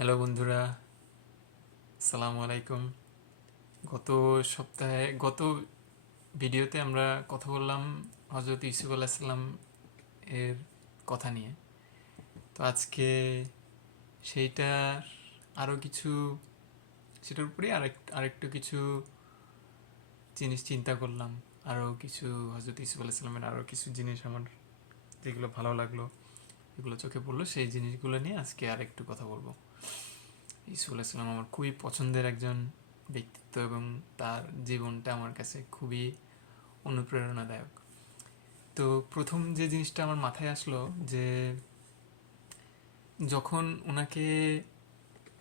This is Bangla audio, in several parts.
হ্যালো বন্ধুরা, আসসালামু আলাইকুম। গত গত ভিডিওতে আমরা কথা বললাম হজরত ইউসুফ আলাইসাল্লাম এর কথা নিয়ে। তো আজকে সেইটার আরও কিছু, সেটার উপরে আরেকটু কিছু জিনিস চিন্তা করলাম। আরও কিছু হজরত ইউসুফ আলাইসাল্লামের আরও কিছু জিনিস আমার যেগুলো ভালো লাগলো, এগুলো চোখে পড়লো, সেই জিনিসগুলো নিয়ে আজকে আরেকটু কথা বলবো। ইউসুফ আলাইসাল্লাম আমার খুবই পছন্দের একজন ব্যক্তিত্ব এবং তার জীবনটা আমার কাছে খুবই অনুপ্রেরণাদায়ক। তো প্রথম যে জিনিসটা আমার মাথায় আসলো যে যখন ওনাকে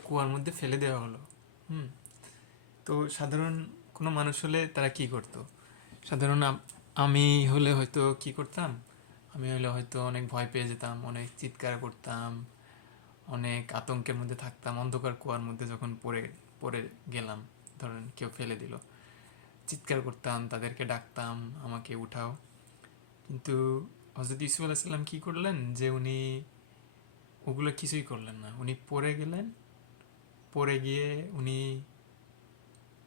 কুয়ার মধ্যে ফেলে দেওয়া হলো, হুম, তো সাধারণ কোনো মানুষ হলে তারা কি করতো? সাধারণ আমি হলে হয়তো কি করতাম, আমি হলে হয়তো অনেক ভয় পেয়ে যেতাম, অনেক চিৎকার করতাম, অনেক আতঙ্কের মধ্যে থাকতাম। অন্ধকার কুয়ার মধ্যে যখন পড়ে পড়ে গেলাম, ধরেন কেউ ফেলে দিল, চিৎকার করতাম, তাদেরকে ডাকতাম আমাকে উঠাও। কিন্তু হজরত ইউসুফ আলাইসাল্লাম কী করলেন যে উনি ওগুলো কিছুই করলেন না। উনি পড়ে গেলেন, পড়ে গিয়ে উনি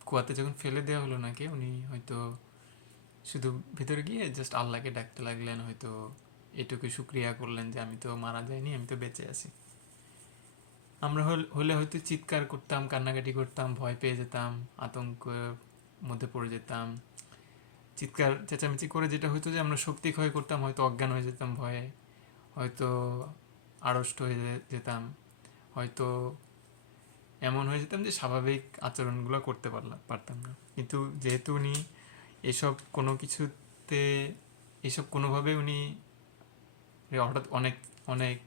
কুয়াতে যখন ফেলে দেওয়া হলো নাকি, উনি হয়তো শুধু ভিতরে গিয়ে জাস্ট আল্লাহকে ডাকতে লাগলেন, হয়তো এটুকু শুক্রিয়া করলেন যে আমি তো মারা যাইনি, আমি তো বেঁচে আছি। আমরা হলে হয়তো চিৎকার করতাম, কান্নাকাটি করতাম, ভয় পেয়ে যেতাম, আতঙ্কের মধ্যে পড়ে যেতাম, চিৎকার চেঁচামেচি করে যেটা হয়তো যে আমরা শক্তি ক্ষয় করতাম, হয়তো অজ্ঞান হয়ে যেতাম ভয়ে, হয়তো আড়ষ্ট হয়ে যেতাম, হয়তো এমন হয়ে যেতাম যে স্বাভাবিক আচরণগুলো করতে পারতাম না। কিন্তু যেহেতু উনি এসব কোনো কিছুতে, এসব কোনোভাবে উনি হঠাৎ অনেক অনেক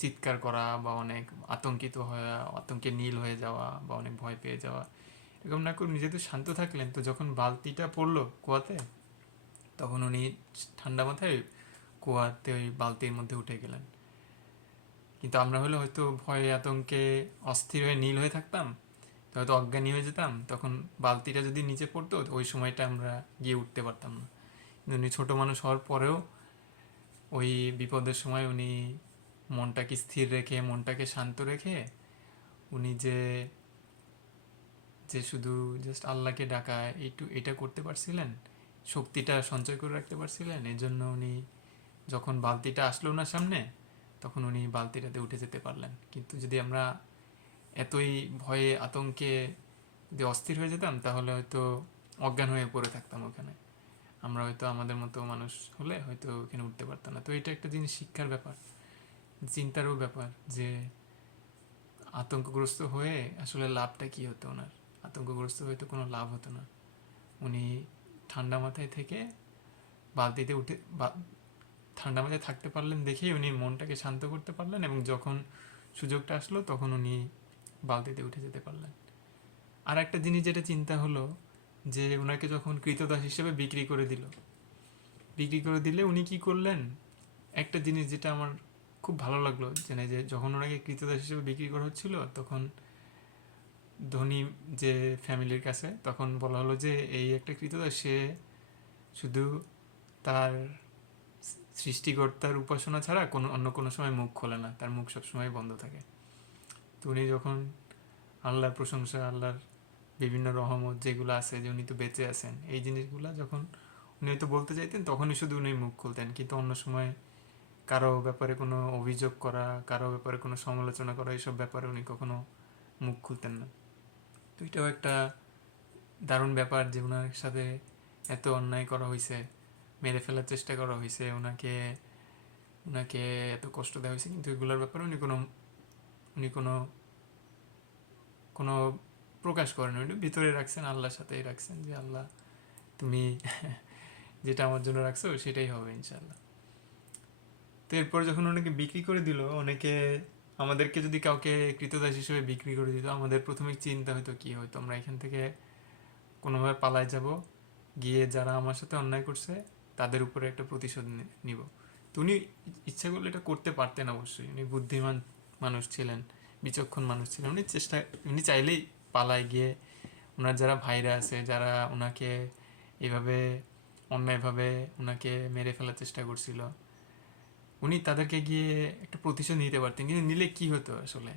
চিৎকার করা বা অনেক আতঙ্কিত হয়ে, আতঙ্কে নীল হয়ে যাওয়া বা অনেক ভয় পেয়ে যাওয়া, এরকম না করে যেহেতু শান্ত থাকলেন, তো যখন বালতিটা পড়লো কুয়াতে, তখন উনি ঠান্ডা মাথায় কুয়াতে ওই বালতির মধ্যে উঠে গেলেন। কিন্তু আমরা হলে হয়তো ভয়ে আতঙ্কে অস্থির হয়ে নীল হয়ে থাকতাম, তো হয়তো অজ্ঞানী হয়ে যেতাম। তখন বালতিটা যদি নিচে পড়তো, তো ওই সময়টা আমরা গিয়ে উঠতে পারতাম না। কিন্তু উনি ছোটো মানুষ হওয়ার পরেও ওই বিপদের সময় উনি মনটাকে স্থির রেখে, মনটাকে শান্ত রেখে, উনি যে যে শুধু জাস্ট আল্লাহকে ডাকা এটা করতে পারছিলেন, শক্তিটা সঞ্চয় করে রাখতে পারছিলেন। এই জন্য উনি যখন বালতিটা আসলো না সামনে, তখন উনি বালতিটাতে উঠে যেতে পারলেন। কিন্তু যদি আমরা এতই ভয়ে আতঙ্কে যদি অস্থির হয়ে যেতাম, তাহলে হয়তো অজ্ঞান হয়ে পড়ে থাকতাম ওখানে। আমরা হয়তো আমাদের মতো মানুষ হলে হয়তো ওখানে উঠতে পারতাম না। তো এটা একটা জিনিস, শিক্ষার ব্যাপার, চিন্তারও ব্যাপার, যে আতঙ্কগ্রস্ত হয়ে আসলে লাভটা কি হতো ওনার। আতঙ্কগ্রস্ত হয়ে তো কোনো লাভ হতো না। উনি ঠান্ডা মাথায় থেকে বালতিতে উঠে ঠান্ডা মাথায় থাকতে পারলেন দেখেই উনি মনটাকে শান্ত করতে পারলেন, এবং যখন সুযোগটা আসলো তখন উনি বালতিতে উঠে যেতে পারলেন। আর একটা জিনিস যেটা চিন্তা হলো, যে ওনাকে যখন কৃতদাস হিসেবে বিক্রি করে দিলে উনি কি করলেন, একটা জিনিস যেটা আমার খুব ভালো লাগলো, যে যখন ওনাকে কৃতদাস হিসেবে বিক্রি করা হচ্ছিল, তখন ধনী যে ফ্যামিলির কাছে তখন বলা হলো যে এই একটা কৃতদাস, সে শুধু তার সৃষ্টিকর্তার উপাসনা ছাড়া অন্য কোনো সময় মুখ খোলে না, তার মুখ সবসময় বন্ধ থাকে। তো উনি যখন আল্লাহর প্রশংসা, আল্লাহর বিভিন্ন রহমত যেগুলো আছে, যে উনি তো বেঁচে আছেন, এই জিনিসগুলো যখন উনি হয়তো বলতে চাইতেন, তখনই শুধু উনি মুখ খুলতেন। কিন্তু অন্য সময় কারো ব্যাপারে কোনো অভিযোগ করা, কারো ব্যাপারে কোনো সমালোচনা করা, এইসব ব্যাপারে উনি কখনো মুখ খুলতেন না। তো এটাও একটা দারুণ ব্যাপার যে ওনার সাথে এত অন্যায় করা হয়েছে, মেরে ফেলার চেষ্টা করা হয়েছে, ওনাকে ওনাকে এত কষ্ট দেওয়া হয়েছে, কিন্তু এগুলোর ব্যাপারে উনি কোনো কোনো প্রকাশ করেন, উনি ভিতরে রাখছেন, আল্লাহর সাথেই রাখছেন, যে আল্লাহ তুমি যেটা আমার জন্য রাখছো সেটাই হবে ইনশাল্লাহ। তো এরপর যখন ওনাকে বিক্রি করে দিল, অনেকে আমাদেরকে যদি কাউকে কৃতদাস হিসেবে বিক্রি করে দিত, আমাদের প্রথমে চিন্তা হয়তো কি হয়তো, আমরা এখান থেকে কোনোভাবে পালায় যাব, গিয়ে যারা আমার সাথে অন্যায় করছে তাদের উপরে একটা প্রতিশোধ নিব। তো উনি ইচ্ছা করলে এটা করতে পারতেন, অবশ্যই উনি বুদ্ধিমান মানুষ ছিলেন, বিচক্ষণ মানুষ ছিলেন। উনি চাইলেই পালায় গিয়ে ওনার যারা ভাইরা আছে, যারা ওনাকে এভাবে অন্যায়ভাবে ওনাকে মেরে ফেলার চেষ্টা করছিল, উনি তাদেরকে গিয়ে একটা প্রতিশোধ নিতে পারতেন। কিন্তু নিলে কি হতো আসলে,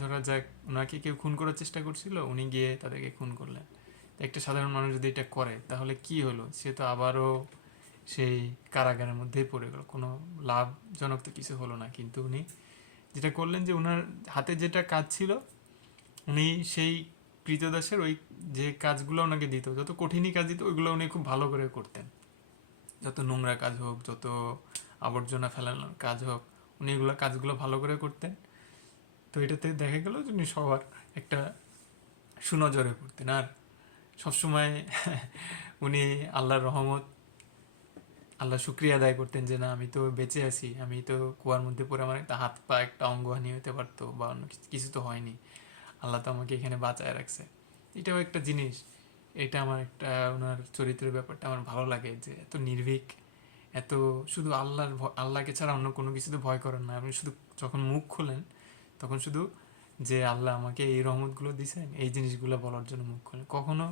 ধরা যাক ওনাকে কেউ খুন করার চেষ্টা করছিল, উনি গিয়ে তাদেরকে খুন করলেন। তো একটা সাধারণ মানুষ যদি এটা করে তাহলে কি হলো, সে তো আবারও সেই কারাগারের মধ্যেই পড়ে গেল, কোনো লাভজনক তো কিছু হলো না। কিন্তু উনি যেটা করলেন যে ওনার হাতে যেটা কাজ ছিল, উনি সেই কৃতদাসের ওই যে কাজগুলো ওনাকে দিত, যত কঠিনই কাজ দিত ওইগুলো উনি খুব ভালো করে করতেন। যত নোংরা কাজ হোক, যত আবর্জনা ফেলানোর কাজ হোক, উনি এগুলো কাজগুলো ভালো করে করতেন। তো এটাতে দেখা গেল যে উনি সবার একটা সুনজরে পড়তেন। আর সবসময় উনি আল্লাহর রহমত, আল্লাহ শুক্রিয়া আদায় করতেন যে না, আমি তো বেঁচে আছি, আমি তো কুয়ার মধ্যে পড়ে আমার একটা হাত পা একটা অঙ্গহানি হতে পারতো বা অন্য কিছু তো হয়নি, আল্লাহ তো আমাকে এখানে বাঁচায় রাখছে। এটাও একটা জিনিস। এটা আমার একটা ওনার চরিত্রের ব্যাপারটা আমার ভালো লাগে, যে এত নির্ভীক, এত শুধু আল্লাহকে ছাড়া অন্য কোনো কিছুতে ভয় করেন না। আপনি শুধু যখন মুখ খোলেন তখন শুধু যে আল্লাহ আমাকে এই রহমতগুলো দিছেন, এই জিনিসগুলো বলার জন্য মুখ খোলেন। কখনো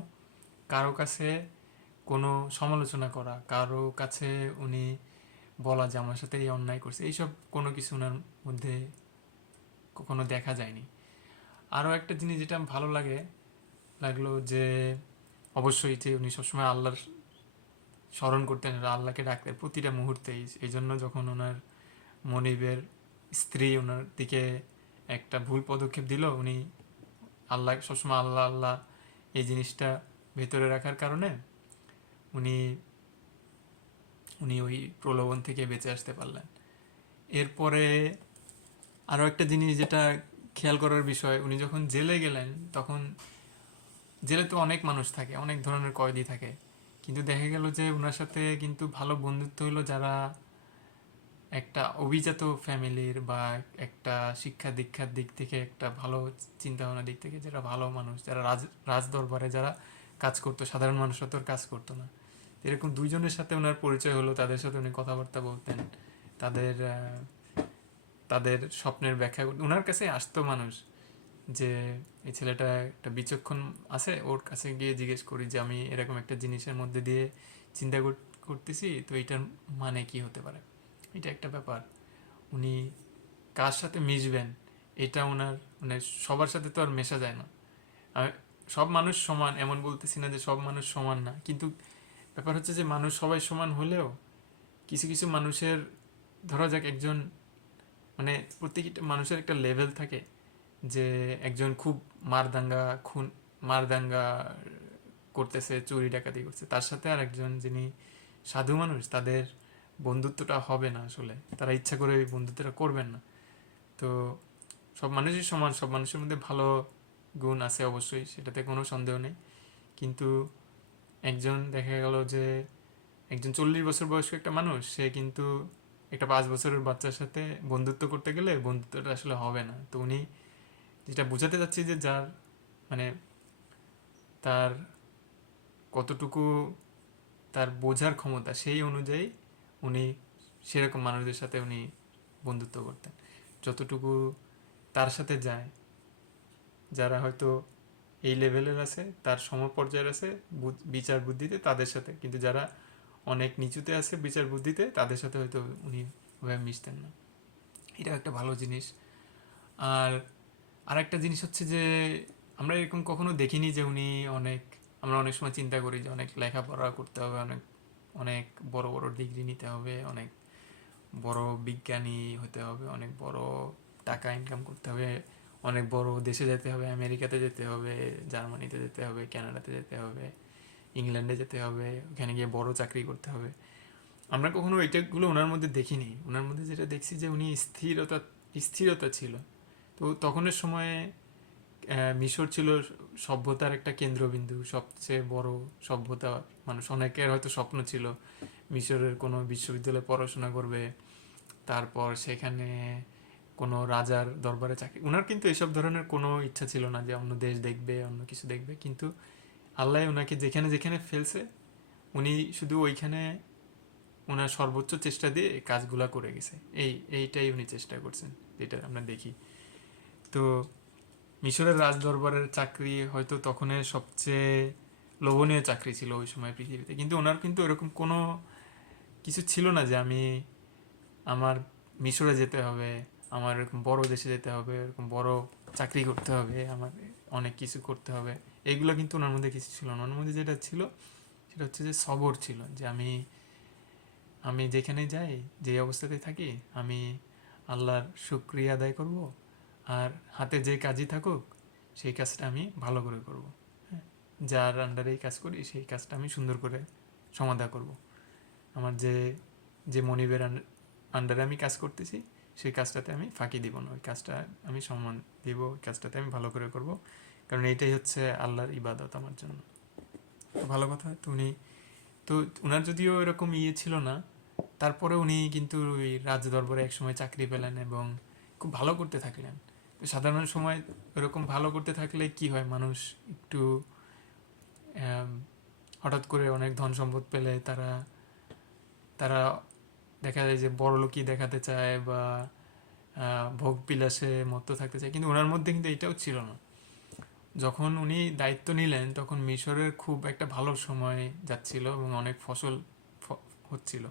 কারো কাছে কোনো সমালোচনা করা, কারো কাছে উনি বলা যে আমার সাথে এই অন্যায় করছে, এইসব কোনো কিছু ওনার মধ্যে কখনো দেখা যায়নি। আরও একটা জিনিস যেটা আমার ভালো লাগলো যে অবশ্যই যে উনি সবসময় আল্লাহর স্মরণ করতেন, আল্লাহকে ডাকতেন প্রতিটা মুহূর্তেই। এই জন্য যখন ওনার মনিবের স্ত্রী ওনার দিকে একটা ভুল পদক্ষেপ দিল, উনি আল্লাহ সবসময় আল্লাহ আল্লাহ এই জিনিসটা ভেতরে রাখার কারণে উনি উনি ওই প্রলোভন থেকে বেঁচে আসতে পারলেন। এরপরে আরও একটা জিনিস যেটা খেয়াল করার বিষয়, উনি যখন জেলে গেলেন তখন জেলে তো অনেক মানুষ থাকে, অনেক ধরনের কয়েদি থাকে, কিন্তু দেখা গেল যে ওনার সাথে কিন্তু ভালো বন্ধুত্ব হলো যারা একটা অভিজাত ফ্যামিলির বা একটা শিক্ষা দীক্ষার দিক থেকে, একটা ভালো চিন্তা ভাবনার দিক থেকে যারা ভালো মানুষ, যারা রাজ দরবারে যারা কাজ করতো, সাধারণ মানুষরা তো আর কাজ করতো না। এরকম দুইজনের সাথে ওনার পরিচয় হলো, তাদের সাথে উনি কথাবার্তা বলতেন, তাদের তাদের স্বপ্নের ব্যাখ্যা ওনার কাছে আসতো মানুষ, যে এই ছেলেটা একটা বিচক্ষণ আছে, ওর কাছে গিয়ে জিজ্ঞেস করি যে আমি এরকম একটা জিনিসের মধ্যে দিয়ে চিন্তা করতেছি, তো এটার মানে কি হতে পারে। এটা একটা ব্যাপার, উনি কার সাথে মিশবেন এটা ওনার মানে সবার সাথে তো আর মেশা যায় না। আর সব মানুষ সমান এমন বলতেছি না যে সব মানুষ সমান না, কিন্তু ব্যাপার হচ্ছে যে মানুষ সবাই সমান হলেও কিছু কিছু মানুষের, ধরা যাক একজন মানে প্রত্যেকটা মানুষের একটা লেভেল থাকে, যে একজন খুব মারদাঙ্গা খুন মারদাঙ্গা করতেছে, চুরি ডাকাতি করছে, তার সাথে আর একজন যিনি সাধু মানুষ, তাদের বন্ধুত্বটা হবে না আসলে, তারা ইচ্ছা করে ওই বন্ধুত্বটা করবেন না। তো সব মানুষই সমান, সব মানুষের মধ্যে ভালো গুণ আছে অবশ্যই, সেটাতে কোনো সন্দেহ নেই। কিন্তু একজন দেখা গেল যে একজন 40 বছর বয়স্ক একটা মানুষ, সে কিন্তু একটা 5 বছরের বাচ্চার সাথে বন্ধুত্ব করতে গেলে বন্ধুত্বটা আসলে হবে না। তো উনি যেটা বোঝাতে চাচ্ছি যে যার মানে তার কতটুকু তার বোঝার ক্ষমতা, সেই অনুযায়ী উনি সেরকম মানুষদের সাথে উনি বন্ধুত্ব করতেন, যতটুকু তার সাথে যায়, যারা হয়তো এই লেভেলের আছে, তার সমপর্যায়ের আছে বিচার বুদ্ধিতে, তাদের সাথে। কিন্তু যারা অনেক নিচুতে আছে বিচার বুদ্ধিতে, তাদের সাথে হয়তো উনি ওভাবে মিশতেন না। এটাও একটা ভালো জিনিস। আর আরেকটা জিনিস হচ্ছে যে আমরা এরকম কখনো দেখিনি যে উনি অনেক, আমরা অনেক সময় চিন্তা করি যে অনেক লেখাপড়া করতে হবে, অনেক অনেক বড় বড় ডিগ্রি নিতে হবে, অনেক বড় বিজ্ঞানী হতে হবে, অনেক বড় টাকা ইনকাম করতে হবে, অনেক বড় দেশে যেতে হবে, আমেরিকাতে যেতে হবে, জার্মানিতে যেতে হবে, কানাডাতে যেতে হবে, ইংল্যান্ডে যেতে হবে, ওখানে গিয়ে বড় চাকরি করতে হবে। আমরা কখনো এটাগুলো ওনার মধ্যে দেখিনি। ওনার মধ্যে যেটা দেখছি যে উনি স্থিরতা ছিল। তো তখনের সময়ে মিশর ছিল সভ্যতার একটা কেন্দ্রবিন্দু, সবচেয়ে বড় সভ্যতা। মানুষ অনেকের হয়তো স্বপ্ন ছিল মিশরের কোনো বিশ্ববিদ্যালয়ে পড়াশোনা করবে, তারপর সেখানে কোনো রাজার দরবারে চাকরি। ওনার কিন্তু এসব ধরনের কোনো ইচ্ছা ছিল না যে অন্য দেশ দেখবে, অন্য কিছু দেখবে। কিন্তু আল্লাহ ওনাকে যেখানে যেখানে ফেলছে, উনি শুধু ওইখানে ওনার সর্বোচ্চ চেষ্টা দিয়ে এই কাজগুলা করে গেছে। এইটাই উনি চেষ্টা করছেন, যেটা আমরা দেখি। তো মিশরের রাজ দরবারের চাকরি হয়তো তখনের সবচেয়ে লোভনীয় চাকরি ছিল ওই সময় পৃথিবীতে, কিন্তু ওনার কিন্তু এরকম কোনো কিছু ছিল না যে আমার মিশরে যেতে হবে, আমার এরকম বড় দেশে যেতে হবে, এরকম বড় চাকরি করতে হবে, আমার অনেক কিছু করতে হবে, এইগুলো কিন্তু ওনার মধ্যে কিছু ছিল না। ওনার মধ্যে যেটা ছিল সেটা হচ্ছে যে সবর ছিল, যে আমি আমি যেখানে যাই, যে অবস্থাতে থাকি, আমি আল্লাহর শুকরিয়া আদায় করব, আর হাতে যে কাজই থাকুক সেই কাজটা আমি ভালো করে করব। হ্যাঁ, যার আন্ডারেই কাজ করি সেই কাজটা আমি সুন্দর করে সমাধা করব। আমার যে যে মনিবের আন্ডারে আমি কাজ করতেছি সেই কাজটাতে আমি ফাঁকি দিব না, ওই কাজটা আমি সম্মান দিব, ওই কাজটাতে আমি ভালো করে করব, কারণ এইটাই হচ্ছে আল্লাহর ইবাদত আমার জন্য। তো ভালো কথা। তো উনি, তো ওনার যদিও এরকম ইয়ে ছিল না, তারপরে উনি কিন্তু ওই রাজ দরবারে একসময় চাকরি পেলেন এবং খুব ভালো করতে থাকলেন। তো সাধারণ সময় এরকম ভালো করতে থাকলে কি হয়, মানুষ একটু আম, হঠাৎ করে অনেক ধন সম্পদ পেলে তারা তারা দেখা যায় যে বড়লোকই দেখাতে চায় বা ভোগ বিলাসে মত্ত থাকতে চায়, কিন্তু ওনার মধ্যে কিন্তু এটাও ছিল না। যখন উনি দায়িত্ব নিলেন তখন মিশরের খুব একটা ভালো সময় যাচ্ছিল এবং অনেক ফসল হচ্ছিল।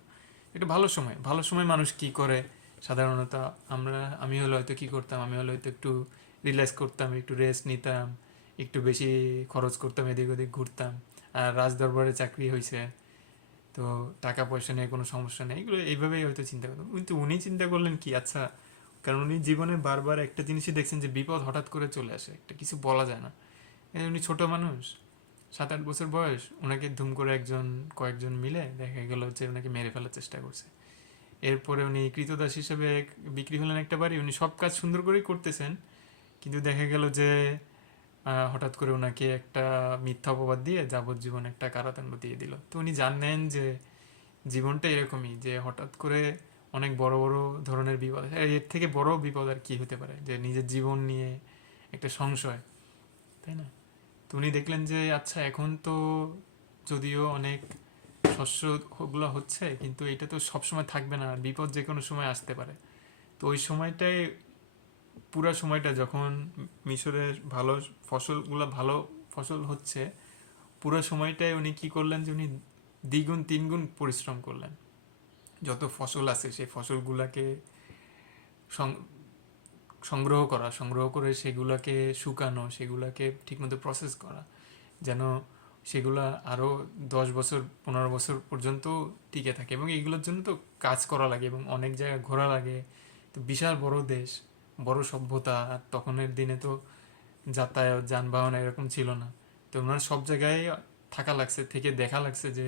এটা ভালো সময়, ভালো সময় মানুষ কি করে সাধারণত, আমি হলে হয়তো কি করতাম, আমি হলে হয়তো একটু রিল্যাক্স করতাম, একটু রেস্ট নিতাম, একটু বেশি খরচ করতাম, এদিক ওদিক ঘুরতাম। আর রাজদরবারে চাকরি হয়েছে, তো টাকা পয়সা নিয়ে কোনো সমস্যা নেই, এগুলো এইভাবেই হয়তো চিন্তা করতাম। কিন্তু উনি চিন্তা করলেন কি, আচ্ছা, কারণ উনি জীবনে বারবার একটা জিনিসই দেখছেন যে বিপদ হঠাৎ করে চলে আসে, একটা কিছু বলা যায় না। উনি ছোট মানুষ, 7-8 বছর বয়স, ওনাকে ধুম করে কয়েকজন মিলে দেখা গেল যে ওনাকে মেরে ফেলার চেষ্টা করছে। এরপরে উনি কৃতদাস হিসেবে বিক্রি হলেন একটা বাড়ি, উনি সব কাজ সুন্দর করেই করতেছেন, কিন্তু দেখা গেল যে হঠাৎ করে ওনাকে একটা মিথ্যা অপবাদ দিয়ে যাবজ্জীবন একটা কারাদণ্ড দিয়ে দিল। তো উনি জানেন যে জীবনটা এরকমই, যে হঠাৎ করে অনেক বড় বড় ধরনের বিপদ আসে। এর থেকে বড় বিপদ আর কি হতে পারে, যে নিজের জীবন নিয়ে একটা সংশয়, তাই না? তো উনি দেখলেন যে আচ্ছা, এখন তো যদিও অনেক শস্য ওগুলো হচ্ছে, কিন্তু এটা তো সবসময় থাকবে না, বিপদ যে কোনো সময় আসতে পারে। তো ওই সময়টায়, পুরা সময়টা যখন মিশরের ভালো ফসল হচ্ছে, পুরো সময়টায় উনি কি করলেন যে উনি দ্বিগুণ তিনগুণ পরিশ্রম করলেন। যত ফসল আছে সেই ফসলগুলাকে সং- সংগ্রহ করে সেগুলাকে শুকানো, সেগুলাকে ঠিকমতো প্রসেস করা, যেন সেগুলা আরও 10 বছর 15 বছর পর্যন্ত টিকে থাকে। এবং এইগুলোর জন্য তো কাজ করা লাগে এবং অনেক জায়গায় ঘোরা লাগে। তো বিশাল বড় দেশ, বড় সভ্যতা, আর তখনের দিনে তো যাতায়াত যানবাহন এরকম ছিল না। তো ওনার সব জায়গায় থাকা লাগছে, থেকে দেখা লাগছে যে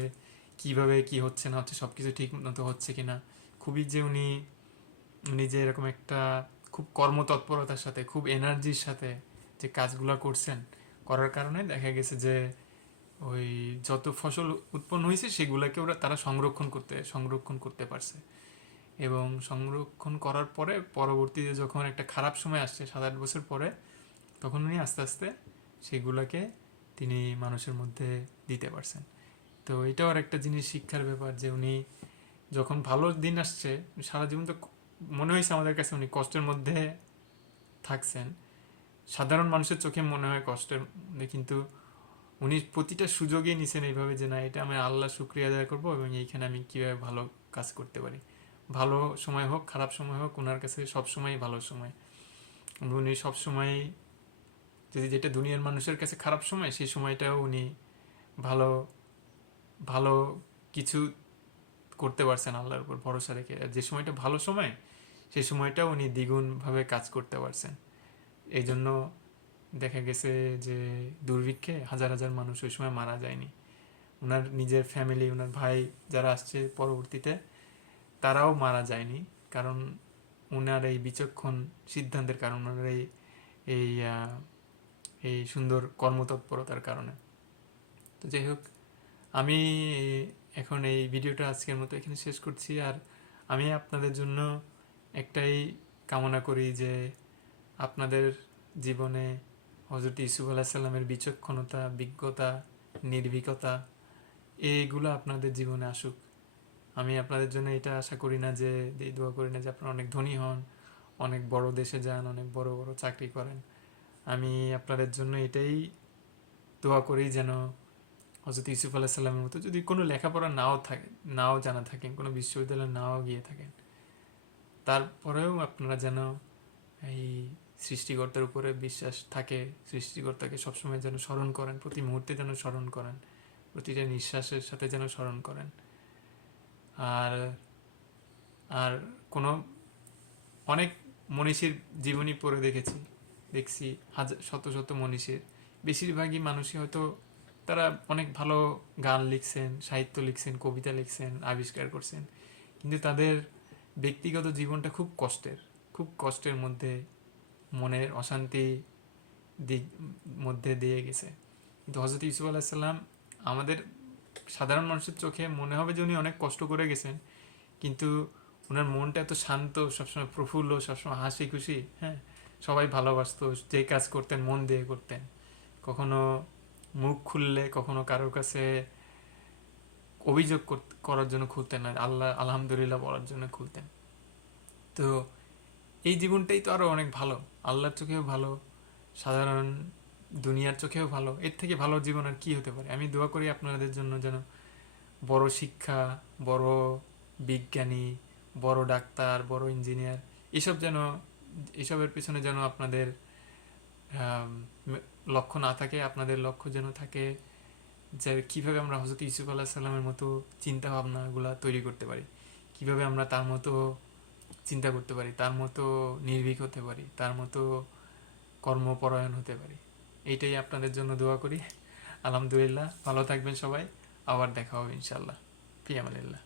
কিভাবে কি হচ্ছে না হচ্ছে, সব কিছু ঠিক মতো হচ্ছে কিনা। খুবই যে উনি উনি যে এরকম একটা খুব কর্মতৎপরতার সাথে, খুব এনার্জির সাথে যে কাজগুলো করছেন, করার কারণে দেখা গেছে যে ওই যত ফসল উৎপন্ন হয়েছে সেগুলোকে তারা সংরক্ষণ করতে পারছে। এবং সংরক্ষণ করার পরে পরবর্তীতে যখন একটা খারাপ সময় আসছে 7-8 বছর পরে, তখন উনি আস্তে আস্তে সেগুলোকে তিনি মানুষের মধ্যে দিতে পারছেন। তো এটাও আর একটা জিনিস শিক্ষার ব্যাপার, যে উনি যখন ভালো দিন আসছে, সারা জীবন তো মনে হয়েছে আমাদের কাছে উনি কষ্টের মধ্যে থাকছেন, সাধারণ মানুষের চোখে মনে হয় কষ্টের মধ্যে, কিন্তু উনি প্রতিটা সুযোগই নিছেন এইভাবে যে না, এটা আমি আল্লাহ শুক্রিয়া আদায় করবো এবং এইখানে আমি কীভাবে ভালো কাজ করতে পারি। ভালো সময় হোক খারাপ সময় হোক, ওনার কাছে সবসময় ভালো সময়। উনি সবসময়, যদি যেটা দুনিয়ার মানুষের কাছে খারাপ সময়, সেই সময়টাও উনি ভালো ভালো কিছু করতে পারছেন আল্লাহর উপর ভরসা রেখে। আর যে সময়টা ভালো সময়, সেই সময়টাও উনি দ্বিগুণভাবে কাজ করতে পারছেন। এই জন্য দেখা গেছে যে দুর্ভিক্ষে হাজার হাজার মানুষ ওই সময় মারা যায়নি। ওনার নিজের ফ্যামিলি, ওনার ভাই যারা আসছে পরবর্তীতে, তারাও মারা যায়নি, কারণ ওনার এই বিচক্ষণ সিদ্ধান্তের কারণ, ওনার এই এই সুন্দর কর্মতৎপরতার কারণে। তো যাই হোক, আমি এখন এই ভিডিওটা আজকের মতো এখানে শেষ করছি। আর আমি আপনাদের জন্য একটাই কামনা করি যে আপনাদের জীবনে হজরত ইউসুফ আলাহিসাল্লামের বিচক্ষণতা, বিজ্ঞতা, নির্ভীকতা, এইগুলো আপনাদের জীবনে আসুক। আমি আপনাদের জন্য এটা আশা করি না যে, দোয়া করি না যে আপনারা অনেক ধনী হন, অনেক বড় দেশে যান, অনেক বড় বড় চাকরি করেন। আমি আপনাদের জন্য এটাই দোয়া করি যেন হজরত ইউসুফ আলাহিসাল্লামের মতো, যদি কোনো লেখাপড়া নাও জানা থাকেন, কোনো বিশ্ববিদ্যালয়ে নাও গিয়ে থাকেন, তারপরেও আপনারা যেন এই সৃষ্টিকর্তার উপরে বিশ্বাস থাকে, সৃষ্টিকর্তাকে সবসময় যেন স্মরণ করেন, প্রতি মুহূর্তে যেন স্মরণ করেন, প্রতিটা নিঃশ্বাসের সাথে যেন স্মরণ করেন। আর আর কোনো অনেক মনীষীর জীবনী পড়ে দেখছি হাজার শত শত মনীষীর, বেশিরভাগই মানুষই হয়তো তারা অনেক ভালো গান লিখছেন, সাহিত্য লিখছেন, কবিতা লিখছেন, আবিষ্কার করছেন, কিন্তু তাদের ব্যক্তিগত জীবনটা খুব কষ্টের মধ্যে, মনের অশান্তি দিক মধ্যে দিয়ে গেছে। কিন্তু হজরত ইউসুফ আলাহিসাল্লাম আমাদের সাধারণ মানুষের চোখে মনে হবে যে উনি অনেক কষ্ট করে গেছেন, কিন্তু ওনার মনটা এত শান্ত, সবসময় প্রফুল্ল, সবসময় হাসি খুশি, হ্যাঁ, সবাই ভালোবাসতো, যে কাজ করতেন মন দিয়ে করতেন, কখনো মুখ খুললে কখনো কারোর কাছে অভিযোগ করার জন্য খুলতেন না, আল্লাহ আলহামদুলিল্লাহ বলার জন্য খুলতেন। তো এই জীবনটাই তো আরো অনেক ভালো, আল্লাহর চোখেও ভালো, সাধারণ দুনিয়ার চোখেও ভালো। এর থেকে ভালো জীবন আর কি হতে পারে। আমি দোয়া করি আপনাদের জন্য যেন বড় শিক্ষা, বড় বিজ্ঞানী, বড় ডাক্তার, বড় ইঞ্জিনিয়ার, এসব যেন, এসবের পিছনে যেন আপনাদের আম, লক্ষ্য না থাকে। আপনাদের লক্ষ্য যেন থাকে যে কিভাবে আমরা হজরত ইউসুফ আল্লাহ সাল্লামের মতো চিন্তা ভাবনাগুলা তৈরি করতে পারি, কিভাবে আমরা তার মতো চিন্তা করতে পারি, তার মতো নির্ভীক হতে পারি, তার মতো কর্মপরায়ণ হতে পারি। এইটাই আপনাদের জন্য দোয়া করি। আলহামদুলিল্লাহ, ভালো থাকবেন সবাই, আবার দেখা হবে ইনশাল্লাহ। ফি আমানিল্লাহ।